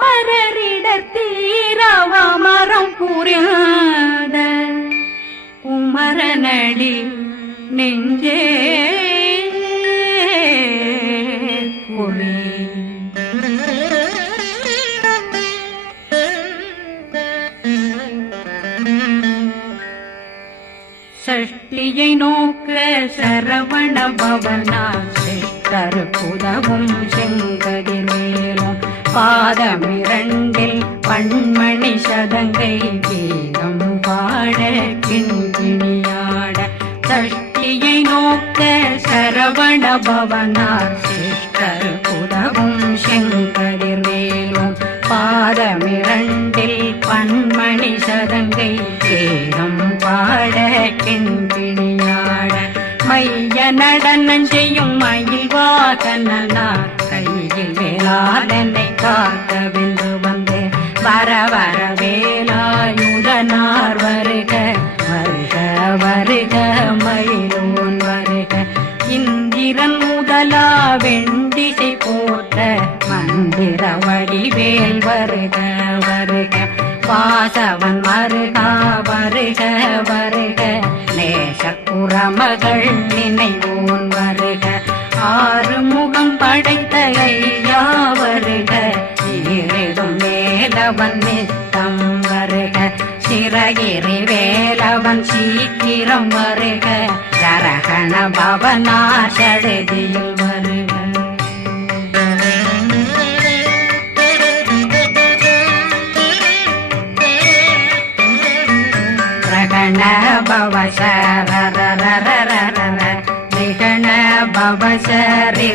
அமரரிடத்தீரவமரம் புரியாத குமரனடி நெஞ்சே குமி. சஷ்டியை நோக்க சரவண பவனா சிஷ்டர் புதவும் நடனம் செய்யும் மயில் வாகனார் கையில் வேளாதனை காக்க வென்று வந்து. வர வர வேலாயுதனார் வருக வருக வருக மயிலோன் வருக. இந்திரன் முதலா வெண்டிசை போட்ட மந்திர வடிவேல் வருக வருக. வாசவன் வருகா வருக வருக. நேசக்குறமகள் நினைவோன் வருக. ஆறு முகம் படைத்த ஐயா வருக. ஈரிடும் வேலவன் நித்தம் வருக. சிறகிரி வேலவன் சீக்கிரம் வருக. சரகண பவனா நிகண பவ சரி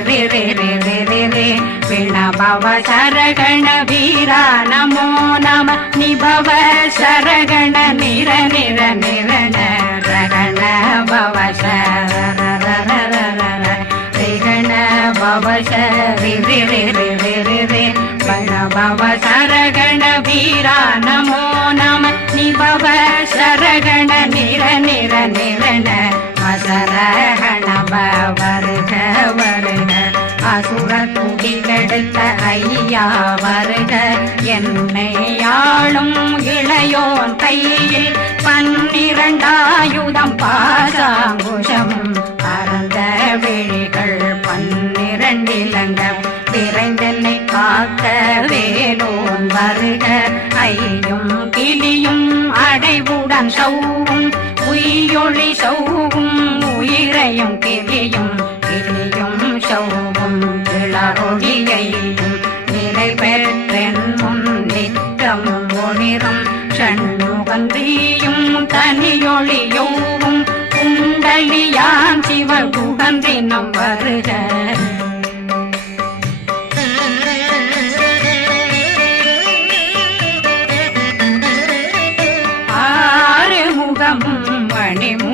சரகண வீரா நமோ நம நிபவ சரகண நிர நிர நிரண ரகண பவ சரரரரரர பவ சரி பண பவ சரகண வீரா நமோ நம நிபவ சரகண நிர நிர நிரண அசரகண வருக வருக. அசுர துடி கெடுத்த ஐயா வருக. என்னை ஆளும் இளையோன் கையில் பன்னிரண்டாயுதம் பாசாங்குஷம் பரந்த விழிகள் அடைவுடன் சௌவும். உயிரொளி சௌவும். உயிரையும் கிளியும் கிளியும் சௌவும். கிளறொளியையும் நிலை பெற்றென் முன் நித்தம் ஒளிரும். சண்முகந்தியும் தனியொளியோவும் குண்டலியான் சிவகுகந்தினம் வருக. ஆறு மணி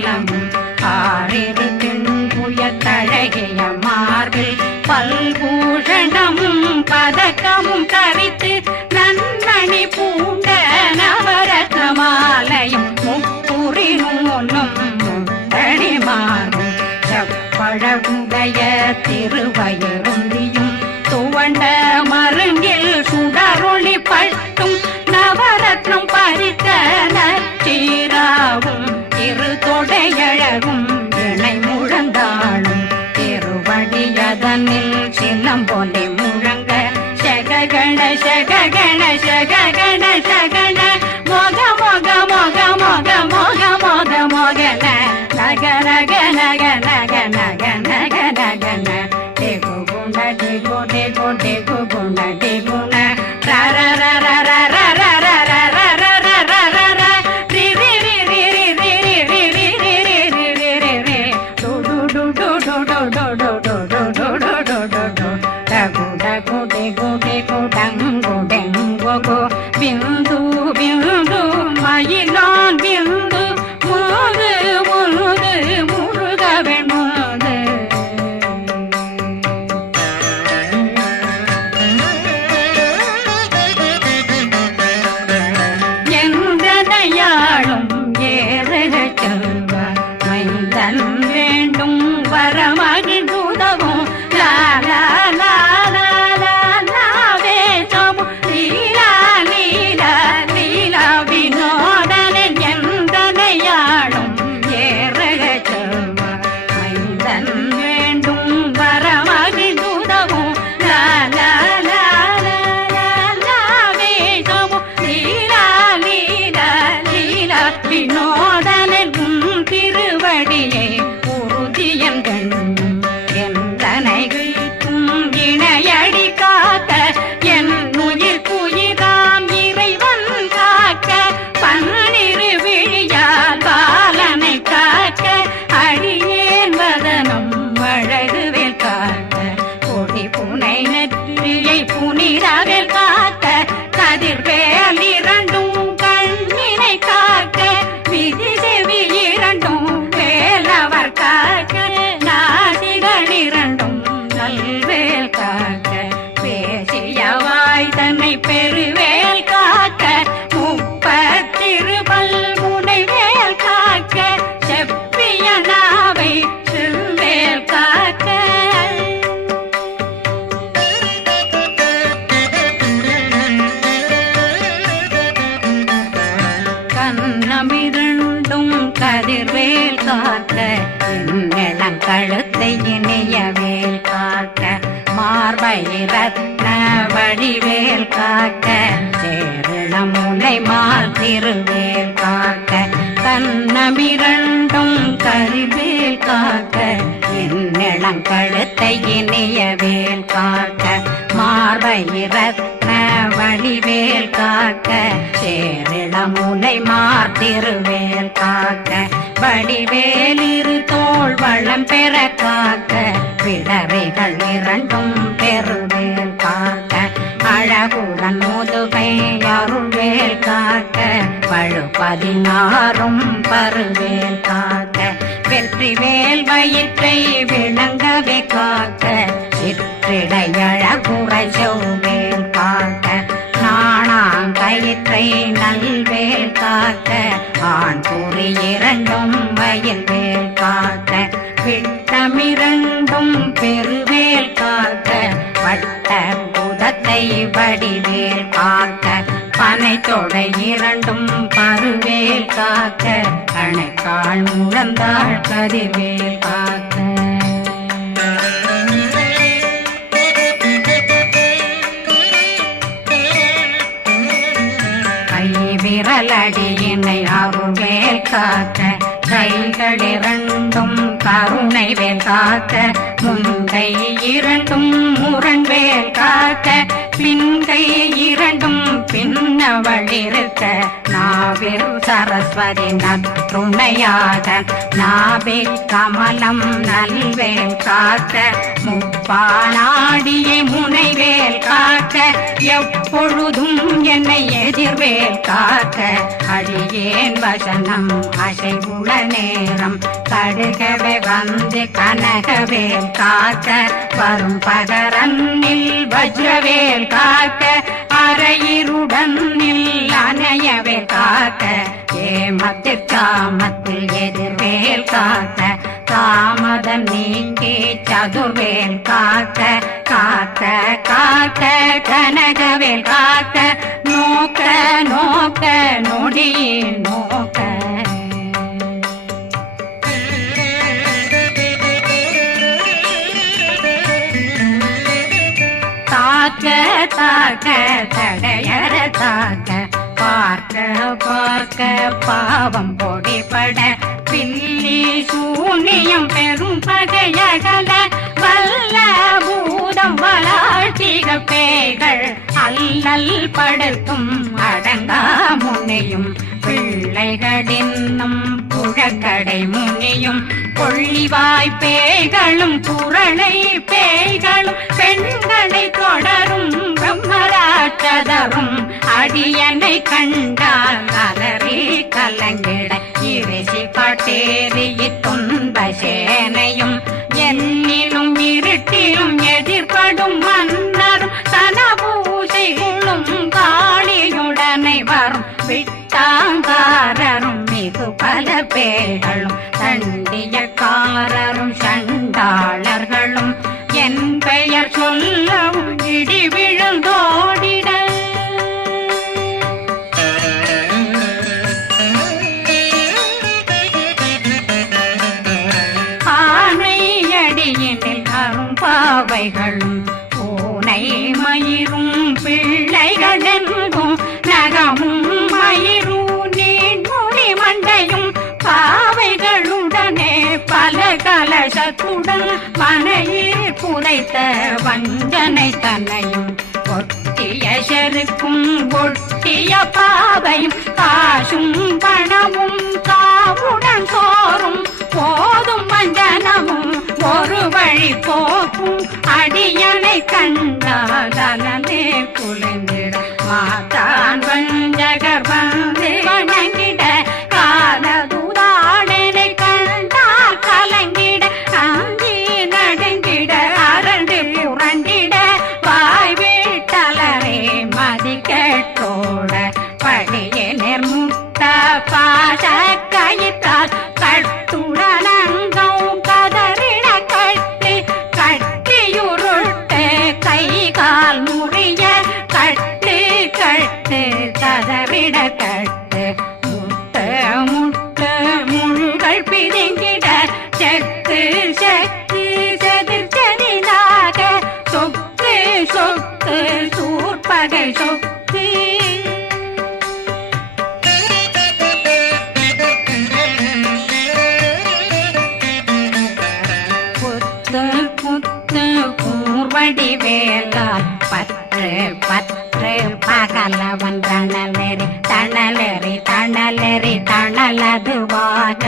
குண்டலமும் ஆறிரு தின்புய தழகிய மார்பில் பல்பூஷணமும் பதக்கமும் தரித்து நன்மணி பூண்ட நவரத்ன மாலையும் முப்புரி நூலும் முத்தணிமாறும் செப்பழகுடைய திருவயருந்தியும் போலே கண்டால் திருவேல் காக்க கண்ணமிரண்டும் கருவேல் காக்க என்னிடம் கழுத்தை இனியவேல் காக்க மார்பயிரத்ன வழிவேல் காக்க சேரிடம் உனை மார்த்திருவேல் காக்க வடிவேலிரு தோல் வளம் பெற காக்க பிடரைகள் இரண்டும் பெறுவேல் அழகுடன் முதுகை அருள்வேல் காக்க பழு பதினாறும் பருவேல் காக்க வெற்றி வேல் வயிற்றை விளங்கவே காக்க சிற்றிடையழகுறை செவ்வேல் காக்க நாணாங்கயிற்றை நல்வேல் காக்க ஆண் கூறி இரண்டும் வயல்வேல் தொடை இரண்டும் பருவேல் காக்க கணைக்கால் முழந்தாள் கதிர்வேல் காக்க. கை விரலடியினை அருள்வேல் காக்க கைகள் இரண்டும் கருணை வேல் காக்க முன்கை இரண்டும் முரண்வேல் காக்க பின்கை இரண்டும் பின்னவழிருக்க நாவில் சரஸ்வதி நற்றுணையாக நாவில் கமலம் நல்வேல் காக்க முப்பானாடியை முனைவேல் காக்க எப்பொழுதும் என்னை எதிர்வேல் காக்க அடியேன் வசனம் அசைவுள நேரம் கடுகவே வந்து கனகவேல் காக்க வரும் பகரன்னில் வஜ்ரவேல் காக்க அறையிருடன்னில் அணையவே காக்க ஏமத்தில் காமத்தில் எதிர்வேல் காக்க தாமதம் நீங்கி சதுர்வேல் காக்க காக்க காக்க கனகவேல் காக்க நோக்க நோக்க நொடியில் நோக்க. தாக்க தடையற தாக்க பார்க்க பார்க்க பாவம் பொடிபட பில்லி சூனியம் பெரும் பகையகல வல்ல பூதம் வளாழ்த்திக பேய்கள் அல்லல் படுத்தும் அடங்கா முனையும் பிள்ளைகளின்னும் புழக்கடை முனியும் கொள்ளிவாய் பேய்களும் குரளை பேய்களும் பெண்களை தொடரும் பிரம்மராட்சதரும் அடியனை கண்டால் அலறி கலங்கிட இறைசி காட்டேறி துன்ப சேனையும் என்னிலும் இருட்டிலும் எதிர்படும் மனையில் வஞ்சனை தன்னையும் ஒட்டிய செருக்கும் ஒட்டிய பாவையும் காசும் பணமும் காவுடன் சோறும் போதும் வஞ்சனமும் ஒரு வழி போக்கும் அடியனை கண்டாலே குலைந்திட மாதான் வஞ்சகர் வந்தே. பற்று பற்று பகலவன் தணலெறி தணலெறி தணலெறி தணலதுவாக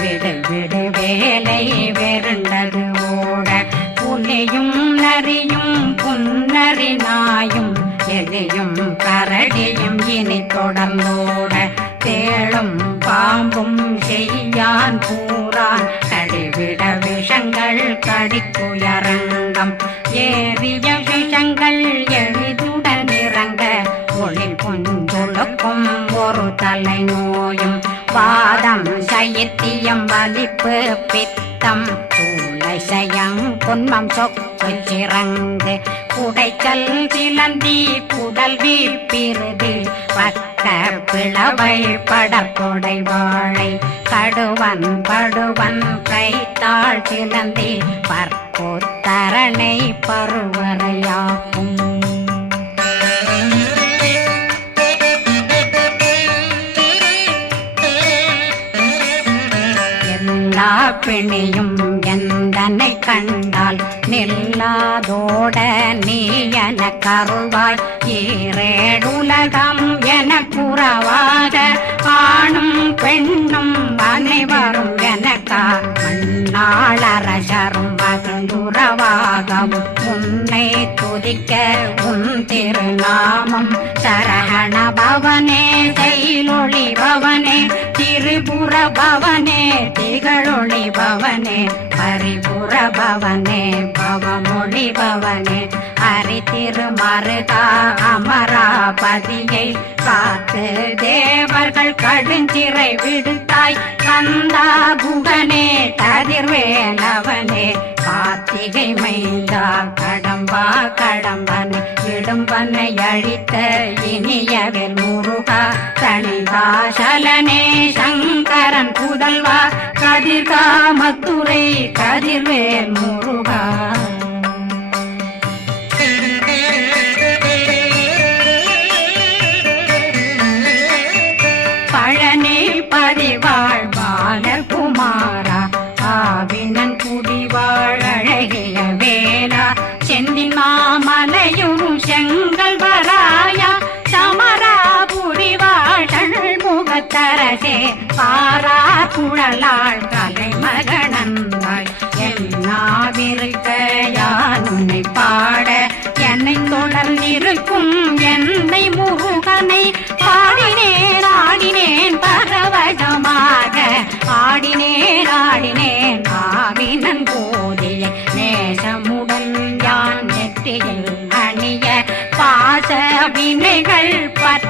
விடு விடு வேலை வெருண்டது ஓட. புலியும் நரியும் புன்னரி நாயும் எலியும் கரடியும் இனி தொடர்ந்தோட. தேளும் பாம்பும் செய்யான் பூரான் கடிவிட விஷங்கள் கடிக்குயரங்கம். ஏறிய புஞ்சுழுக்கும் ஒரு தலை நோயும் பாதம் சைத்தியம் வலிப்பு பித்தம். சயம் பொன்மம் சொக்கு சிறங்கு குடைச்சல் சிலந்தி குடல் வீப்பிருது பக்க பிளவை படக்கொடை வாழை. கடுவன் படுவன் கைத்தாள் சிலந்தி. பற்போத்தரணை பருவரையாக்கும். எல்லா பிணியும் எந்தனை கண்டால் நில்லாதோட நீ என கருவாய் ஈரேடுலகம் என புறவாக ஆணும் பெண்ணும் அனைவரும் எனக்கா மண்ணாளரசரும் மகிழ்ந்துறவாகவும் உன்னை துதிக்க உன் திருநாமம் சரகண பவனே செயலொளி பவனே திரிபுர பவனே திகழொளி பவனே பரிபுர பவனே பவமொழி பவனே. ஹரி திருமருகா அமராபதியை காத்து தேவர்கள் கடுஞ்சிறை விடுத்தாய் கந்தா குகனே கதிர்வேலவனே. கார்த்திகை மைந்தா கடம்பா கடம்பனை இடும்பனை அழித்த இனியவர் முருகா தனிதாசலனே சங்கரன் புதல்வா கதிர்கா கதிர்காமத்துறை கதிர்வேல் முருகா. நவீனைகள் வினைகள்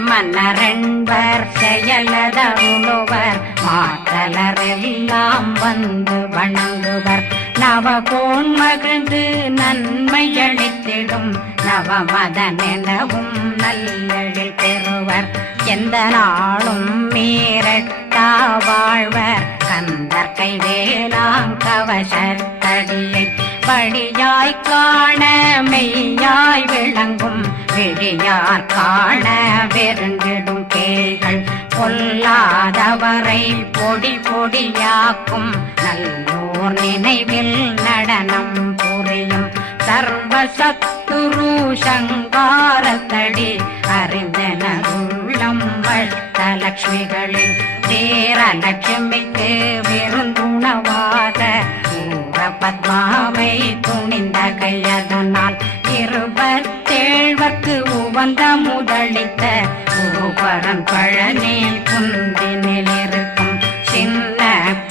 மன்னரண்பர் மன்னரென்பர் செயலதருளுவர் மாற்றலரெல்லாம் வந்து வணங்குவர். நவகோன் மகிழ்ந்து நன்மை அளித்திடும். நவமதனெனவும் நல்லெழில் பெறுவர். எந்த நாளும் மீறட்டா வாழ்வர். கந்தர் கைவேலாம் கவசத்தடியை. படியாய் காண மெய்யாய் விளங்கும். விழியார் காண வெருங்கிடும் கேள்கள் பொல்லாதவரை பொடி பொடியாக்கும் நல்லோர் நினைவில் நடனம் புரியும் சர்வசத்துரு சங்காரத்தடி அறிந்தனருள்ளம் வட்டலட்சுமிகளில் தேரலட்சுமிக்கு விருந்துணவாத ஊர பத்மாவை துணிந்த கையதனால் இருபத்தி இருபத்தேழ்வர்க்கு உவந்த முதலித்த ஊபரன் பழனில் குந்தினில் இருக்கும் சின்ன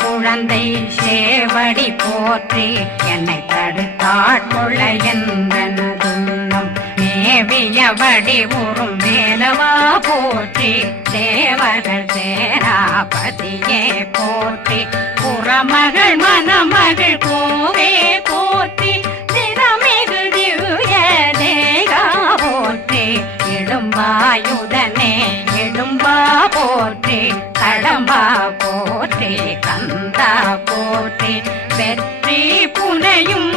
குழந்தை சேவடி போற்றி என்னை தடுத்தாட்கொள்ள என்பனதுள்ளம் மேவியபடி உறும் வேலவா போற்றி தேவர்கள் சேராபதியே போற்றி. புறமகள் மணமகள் போவே போ போற்றி கடம்பா போற்றி கந்தா போற்றி வெற்றி புனையும்